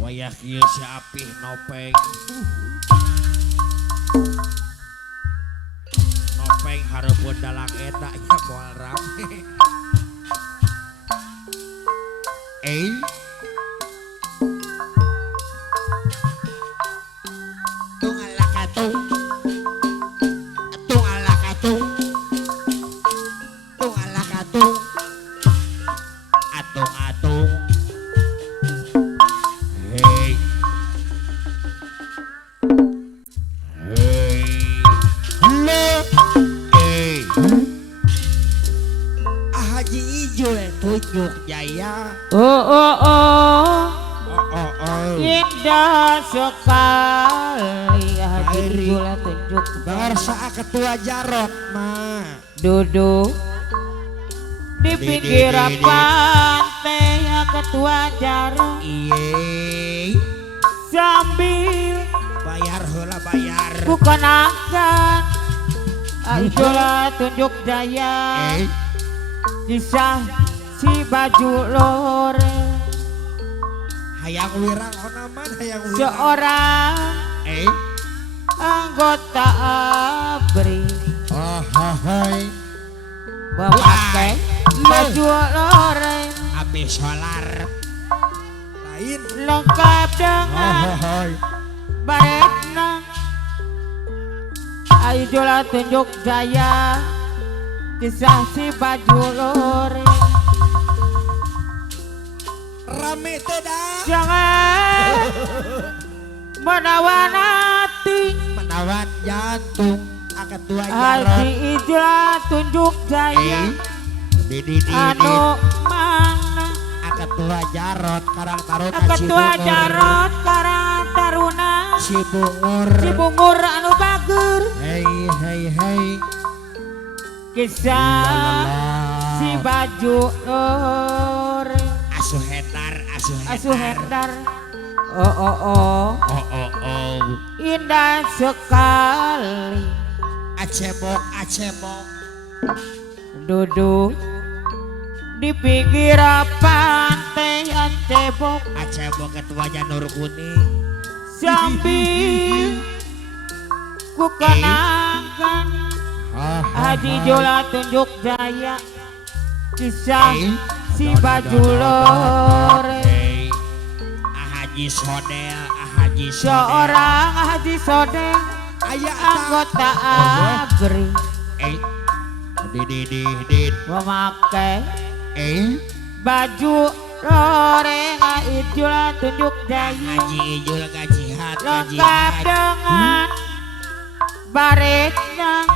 wayah kieu si Apih Nopeng. Nopeng hareupeun dalang eta nya moal rame. Tung ala katung. Tung ala katung. Tung ala katung. Atung-atung. Hey. Hey. Lo. Hey. Haji Ijul tunjuk jaya. Indah sekali Haji Ijul tunjuk Barsa ketua Jarot mah duduk di pinggir pantai ketua Jarot. Iye Sambil bayar heula bayar. bukan akan Ijul tunjuk jaya. Kisah si baju lore Hayang wirang onaman hayang wirang. seorang anggota ABRI memakai baju lore Api solar lain lengkap dengan baretna. Ijul tunjuk jaya. Kisah si baju lore rame tidak jangan menawan hati. menawan jantung ketua Haji Jarot. Ijul tunjuk jaya. Anu mana ketua Jarot Karang Taruna ketua Jarot Karang Taruna Cibungur anu bager. Hey hey hey Kisah si baju lore asuh hetar asuh hektar. Oh indah sekali acebok duduk di pinggir pantai Acebok ketua Janur Kuning sambil ku kenangkan Haji Ijul tunjuk jaya. Kisah si baju lore Haji Sodel seorang Haji Sodel anggota ABRI memakai baju lore. Ijul tunjuk jaya Haji Ijul gajihan lengkap dengan baretnya.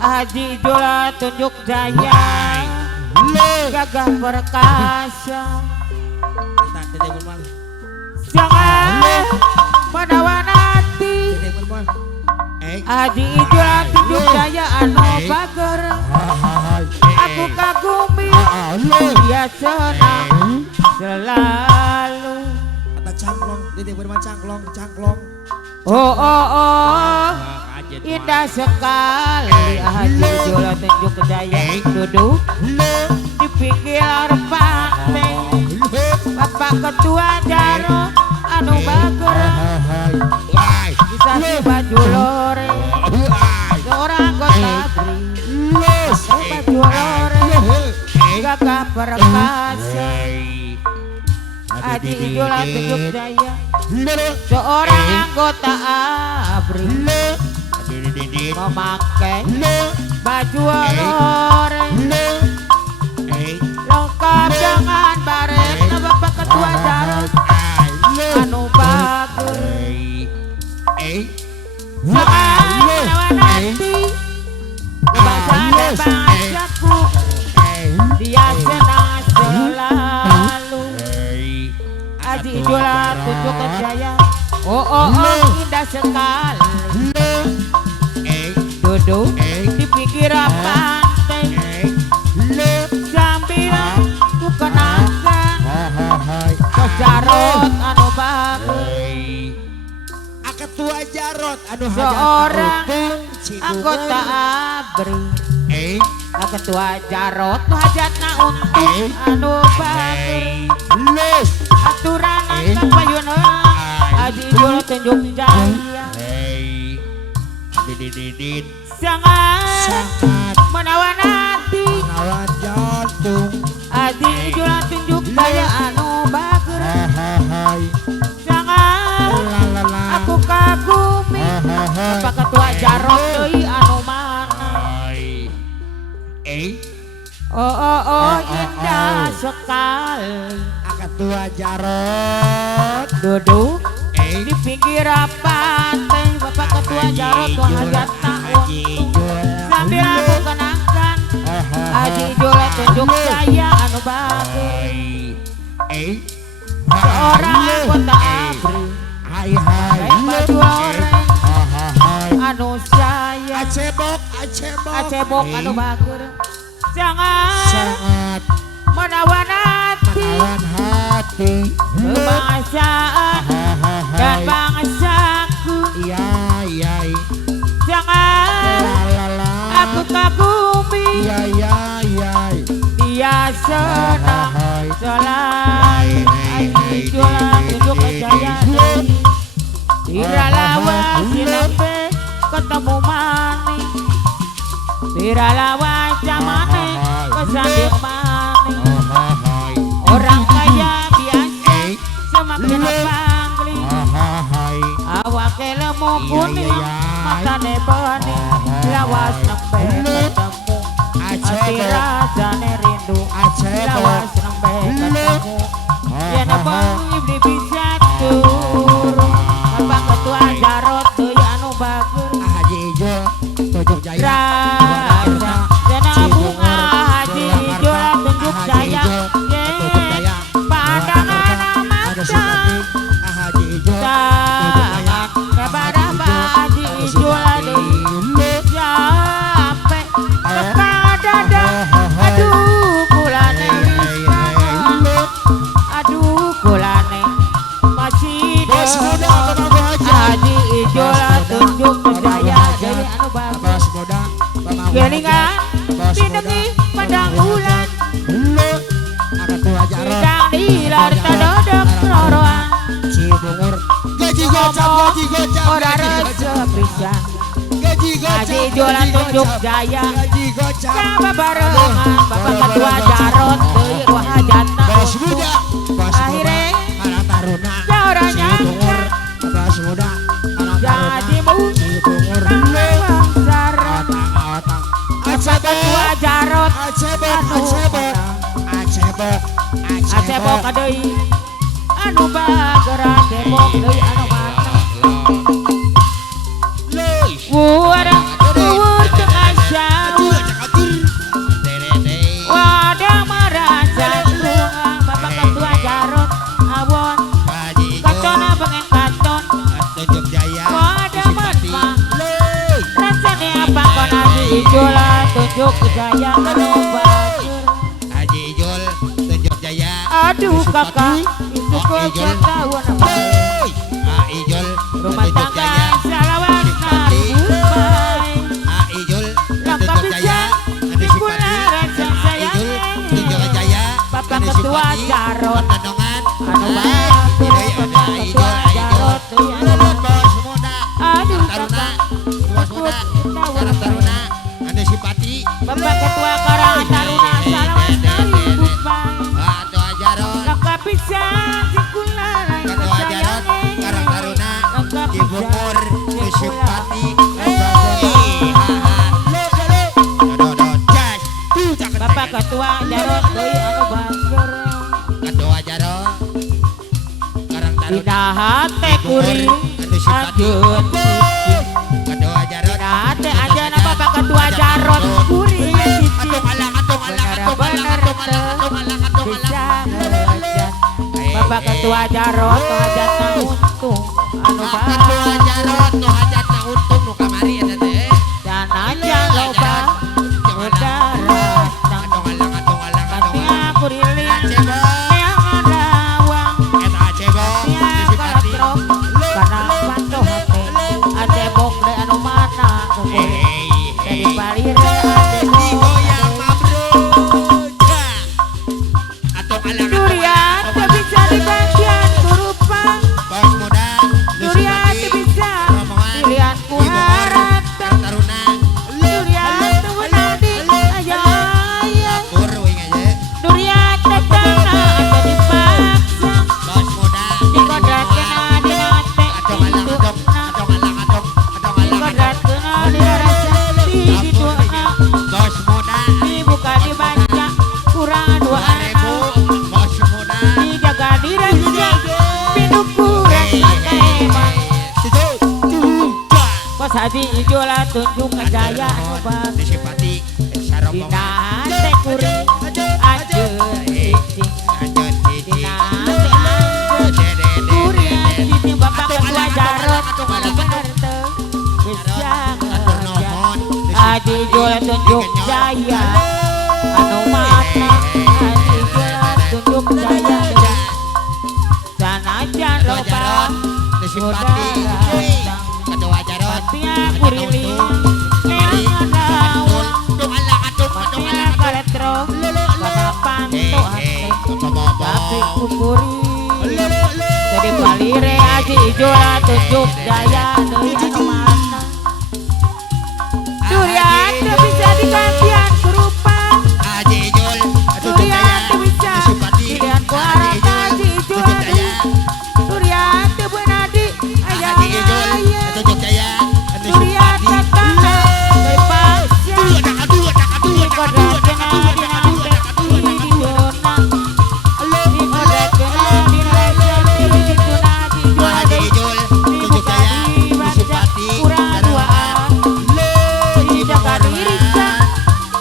Haji Ijul tunjuk jaya gagah perkasa. Jangan menawan hati. Haji Ijul tunjuk jaya anu bager. Aku kagumi dia senang selalu. Kata cangklong, Dede bermain cangklong. Indah sekali Haji Ijul tunjuk jaya duduk di pinggir pantai. Bapak ketua Jarot anu bager. Kisah si baju lore seorang anggota ABRI pakai baju lore gagah perkasa. Haji Ijul tunjuk jaya seorang anggota ABRI memakai baju lore lengkap dengan baretna. Bapak ketua Jarot anu bager. Menawan hati kebangsaan bangsaku dia senang selalu. Haji Ijul tunjuk jaya. Indah sekali duduk di pinggir pantai sambil ku kenangkan ke Jarot anu bager. Ketua Jarot anu seorang anggota ABRI ketua Jarot hajatna untuk anu bager aturan angkat payun dididit sangat sangat menawan hati menawan jantung. hati jualan tunjuk daya anu bager Hai sangat lalala aku kagumi Bapak Ketua Jarot deui anu mana hai oh indah sekali Ketua Jarot duduk di pinggir pantai Bapak Ketua Jarot tuh hajat sambil aku kenangkan Haji Jola tunjuk saya anu bagus seorang anggota ABRI hai kayak baju oranye anu saya acebok anu bagus sangat menawan hati menawan hati kebangsaan dan bangsaku iya jangan aku kagumi dia senang selain Haji Jola tunjuk jaya tira lawan silampe ketemu maning tira lawan jamane kesanding maning orang kaya biasa semakin pangli awake lemu kuning matane bening lawas nembe ketemu hati rasane rindu lawas nembe ketemu yen abang ibli bisa turun Bapak Ketua Jarot deui anu bager Haji Ijo tunjuk jaya rasa jana bunga Haji Jola tunjuk jaya pandangan mata Haji Ijo sangat kepada Pak Haji Jola deui sampai kepada aduh kulane aduh kulane masih Haji Jola tunjuk jaya jadi anu bagus gelingan pinengi padang ulan sidang dilar tadodok roroan gaji gocap ora rasa pisan Haji Jola tunjuk jaya gaji gocap sama barengan Bapak Ketua Jarot deui ruah hajatna bos muda akhirnya anak taruna seorang nyangka bos muda anak taruna jadi bungur bangsaran Bapak Ketua Jarot acebok deui anu bager acebok deui anu mana urang uur tengah sawah wadah merasa bunga Bapak Ketua Jarot awon katona pengen katon tunjuk jaya wadah menma rasanya apa kon Haji Jola tunjuk jaya anu bager Haji Ijul tunjuk jaya aduh kakak itu kok tahun apa Ijul rumah tunjuk tangga jaya salawan karupai Ijul lengkap tunjuk jaya bisa dikularan sayang Ijul tunjuk jaya Bapak Ketua Jarot Tendongan anu bagus Bapak Ketua Jarot deui anu bos muda aduh taruna kakak bos muda Karang taruna anda simpati Bapak Ketua Karang Taruna salawan karupai Ketua Jarot lengkap bisa dikularan Ketua Jarot Karang taruna Cibungur simpati Bapak Ketua Jarot deui anu bager Ketua Jarot Karang taruna dina hate kuring anjeun Ketua Jarot dina hate anjeunna Bapak Ketua Jarot kuring bener-bener teu bisa ngelajan Bapak Ketua Jarot tuh hajatna untung anu Ketua bagus Jarot nu hajatna untung nu kamari eta teh dan aja loba udara katnya kuriling yang ada uang eta acebok ya kalatrok karena panto hate acebok de anu mana kukuring dari palir digoyang mabrur atong alang durian tak bisa dibagian turupan bos muda nu durian simpati dirasa pinuku rasa kemang Kos Haji Ijola tunjuk kejaya obat Disipati sarobong Dina tekuring anjeun cicing Dina kuring cicing bapak ketua jarot Marta bisa Haji Ijola tunjuk jaya anu mana Haji Ijola tunjuk jaya sanajan loba disipati ketua jarot Patia kuriling neangan daun Patia kaletro Kana panto hati Tapi ukuri Jadi balire Haji Ijola tunjuk jaya Dari anu mana Durian teu bisa digantian berupa Haji Ijol Durian teu bisa Durian kuarang Haji Ijola Durian teu beunadi aya Haji Ijol aya tunjuk jaya Durian datang dari pasir Di kodrak kena dina beti di dona Di kodrak kena dina beti di dona Di dua Haji Ijol Di tunjuk buka jaya dibaca kurang duaan Di jaga dirisa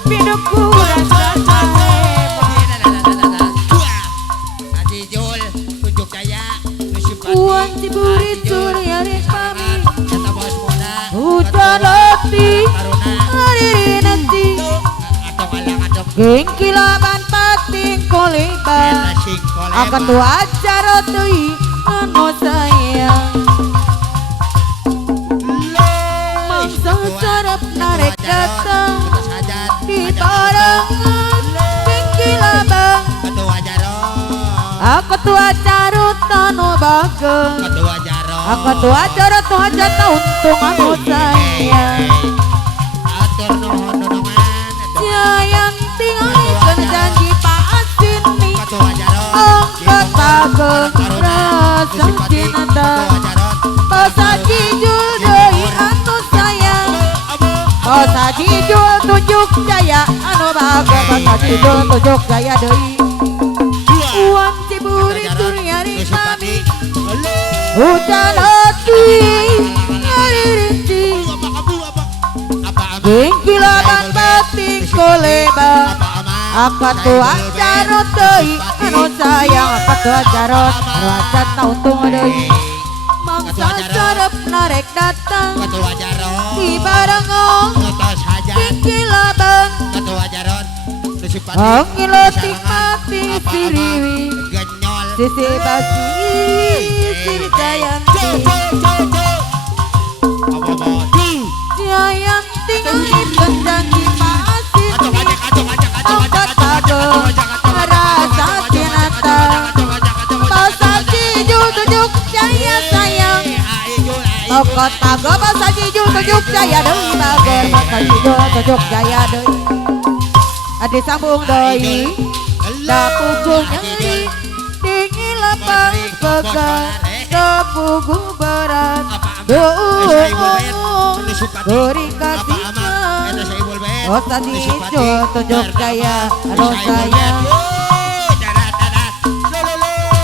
Pinuku rasa Haji Ijol tunjuk jaya disipati Uang ciburit surya rekami kata bos muda Hujan lati taruna Hadiri nanti atong alang-adong Geng kilaban pating koleban eta singkole Akan tu acara tui anu sayang Mangsa sarap narek datang Di barangan Geng kilaban ketua jarot Aku tu acara anu bageng ketua jarot Aku tu acara tu hajat untung anu sayang atur nuhun nunungan Sayang tinggalkan janji Pak Asini ketua jarot Angkat bageng rasa cinta Pasaji judai anu sayang Pasaji jul tunjuk jaya anu bageng Pasaji jul tunjuk jaya deui Uang ciburi surya rimami Hujan lati ngalirinci Geng kilaban batik koleban Akan tu ajarot deui anu sayang Akan tu ajarot rasa untung deui Mangsa sarep narek datang ketua jarot di barangan ngetos hajat Geng kilaban ketua jarot disipati Angin letik mati siriwi genyol Sisi basi siri jayanti Jayanti ngalipan janji Pak Asini Angkat bageng rasa cinta Pasaji jul tunjuk jaya sayang Angkat bageng pasaji jul tunjuk jaya deui bageng Pasaji jul tunjuk jaya deui Adi sambung deui Dapugung nyeri dingin lapang pegang Dapugung berat Beri kasihnya Pasaji jul tunjuk jaya anu sayang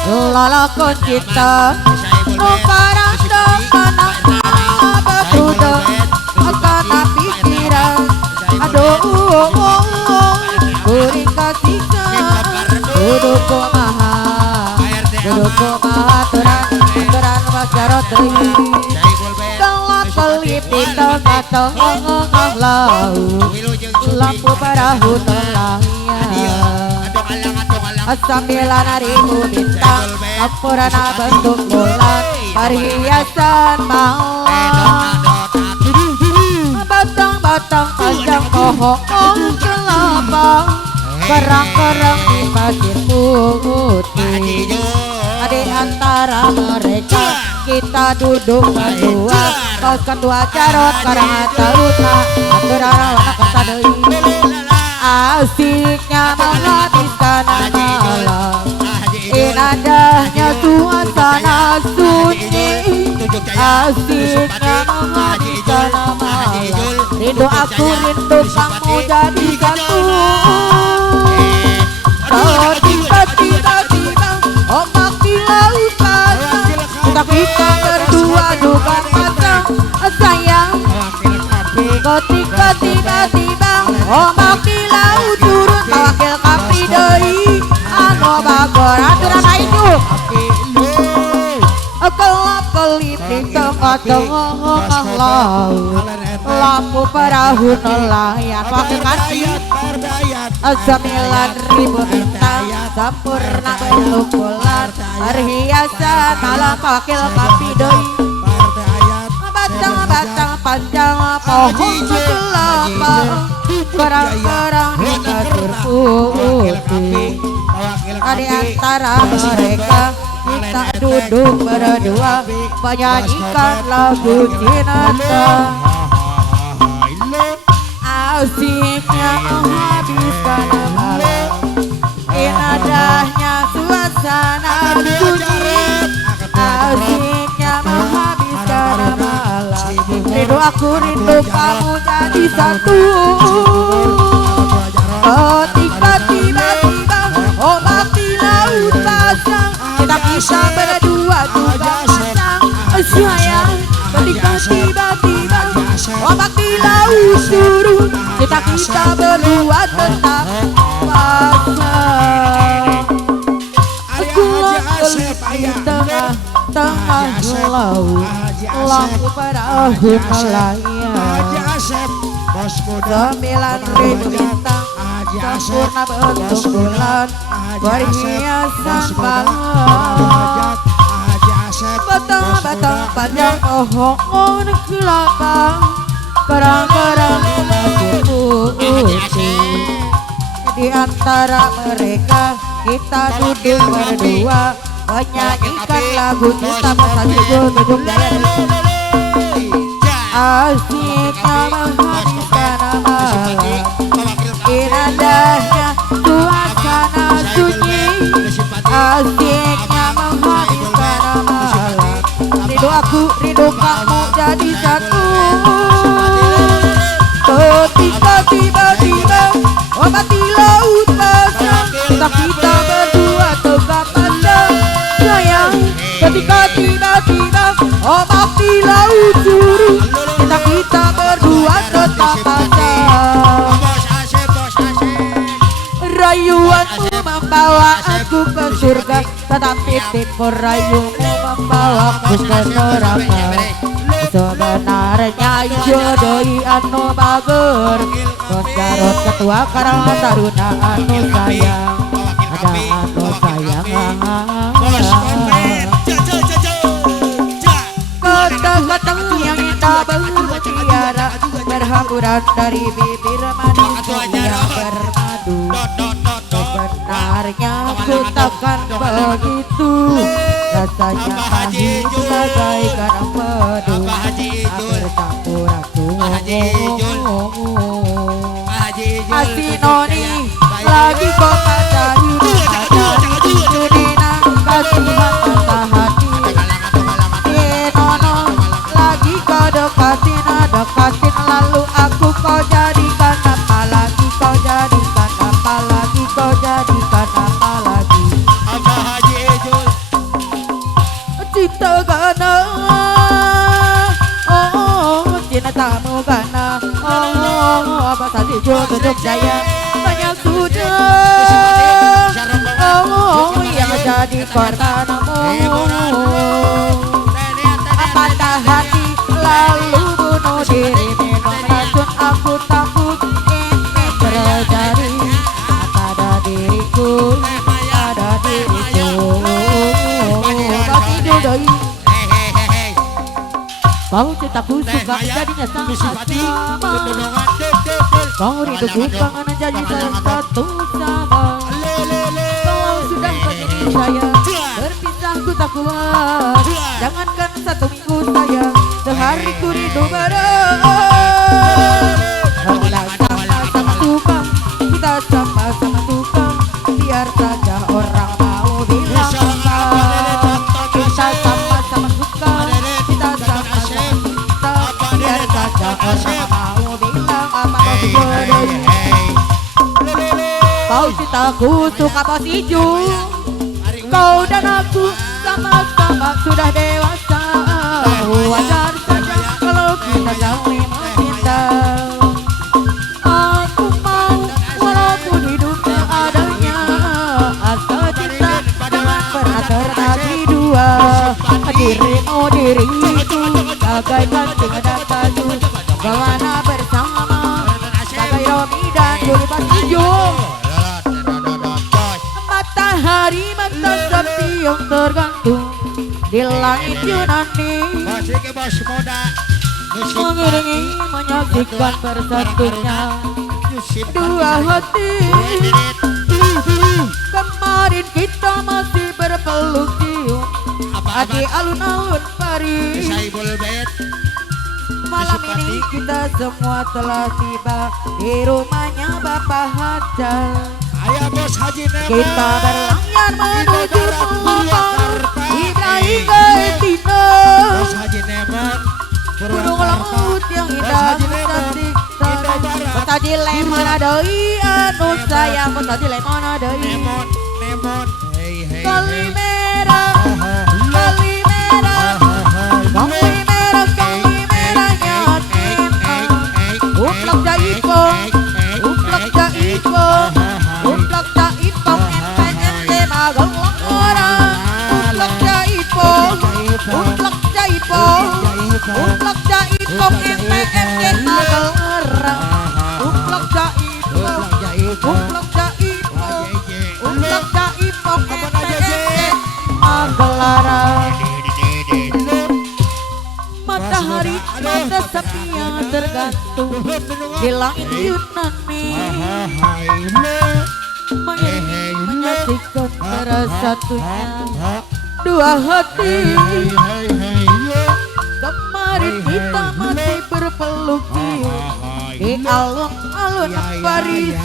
Lalakon cinta Nukarang depanang Batudeng Karena pikiran Aduh Kuring kasihnya Duduk kumaha Duduk kumaha Turan masyarot deui Kelak kelip di tengah-tengah laut Lampu perahu terlayang Sambilan ribu bintang Ampurana bentuk bulan Perhiasan malam Batang-batang panjang pohon kelapa Kerang-kerang di pasir putih Di antara mereka kita duduk berdua Kaos kedua carot karang atarutna Aturana wana kata deui Asiknya menghabiskan malam Indahnya suasana sunyi Asiknya menghabiskan malam Rindu aku rindu kamu jadi satu Tiba-tiba ombak di kita berdua juga pasang sayang. Ketika tiba-tiba ombak di laut turun tawakil kapi deui anu bagor aturan itu kelap-kelip di tengah-tengah laut lampu perahu nelayan wakil kasih 9.000 bintang sempurna belum bulan perhiasan malam wakil kapi deui batang-batang panjang pohon kelapa kerang-kerang kasur putih di antara mereka kita duduk berdua menyanyikan lagu cinta asiknya menghabiskan malam indahnya suasana sunyi asiknya menghabiskan malam rindu aku rindu kamu jadi satu ketika tiba-tiba ombak di laut pasang kita bisa berdua juga pasang sayang ketika tiba-tiba ombak di laut turun kita berdua tetap pasang kelip di tengah laut lampu perahu nelayan 9.000 bintang sempurna bentuk bulan perhiasan malam batang-batang panjang pohon kelapa kerang-kerang kasur putih di antara mereka kita duduk berdua menyanyikan lagu cinta pasal tujuh daya asiknya menghabiskan malam indahnya suasana sunyi asiknya menghabiskan malam rindu aku rindu kamu jadi satu ketika tiba-tiba ombak di laut pasang kita berdua tegak pasang sayang ketika tiba-tiba ombak di laut turun kita berdua tetap pasang rayuanmu membawa aku ke surga tetapi tipu rayumu membawaku ke neraka sebenarnya jodoh anu bager Bos Jarot ketua Karang Taruna anu sayang ada anu sayang kata-kata yang tak bermutiara berhamburan dari bibir manis yang bermadu sebenarnya ku takkan begitu rasanya pahit bagaikan empedu bercampur aku Asinoni lagi kok pacari Judina kasihan patah hati Nono lagi kau dekatin lalu aku kau jadikan apa lagi kau jadikan apa lagi kau jadikan apa lagi cinta gana cinta tamu gana apa tadi jodoh jaya banyak sudah yang jadi korbanmu patah hati lalu bunuh diri minum racun aku takut ini terjadi pada diriku kau tidur doi kau cintaku suka jadinya sangat sama kau rinduku kangen jadi satu sama kau sudah menjadi saya berpisahku tak kuat jangankan satu minggu saya sehari ku rindu bareng kita sama-sama tukang kita sama-sama tukang biar saja orang mau bilang suka kita sama-sama suka kita sama-sama suka biar saja orang mau bilang apa jodoh kau cintaku suka bos hijau kau dan aku sama-sama sudah dewasa dirimu diriku bagaikan tiada satu bagaimana bersama bagai Romi dan Juli Basijung matahari mata seperti yang tergantung di langit Yunani Masih ke bos muda. mengiringi menyaksikan bersatunya dua hati. Kemarin kita masih berpeluk cium di alun-alun Paris. Malam ini kita semua telah tiba di rumahnya Bapak Hajal. Ayah bos Haji Nemon. Kita berlayar menuju Purwokerto Ibrahim Betina. Bos Haji Nemon. Gunung laut yang indah cantik Kota Lemon adoi anu sayang Kota Lemon adoi Nemon. Hei. Kali merah Kali merah Kali merahnya Nemon Uplak jaipong Uplak jaipong Uplak jaipong Ente magelang orang Uplak jaipong Uplak jaipong Uplak jaipong ente magelang Uplak jaipong Uplak jaipong Uplak jaipong ente magelang Matahari mata sepinya tergantung di langit Yunani menyaksikan bersatunya dua hati. Kemarin kita masih berpeluk cium di alun-alun Paris.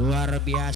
Luar biasa.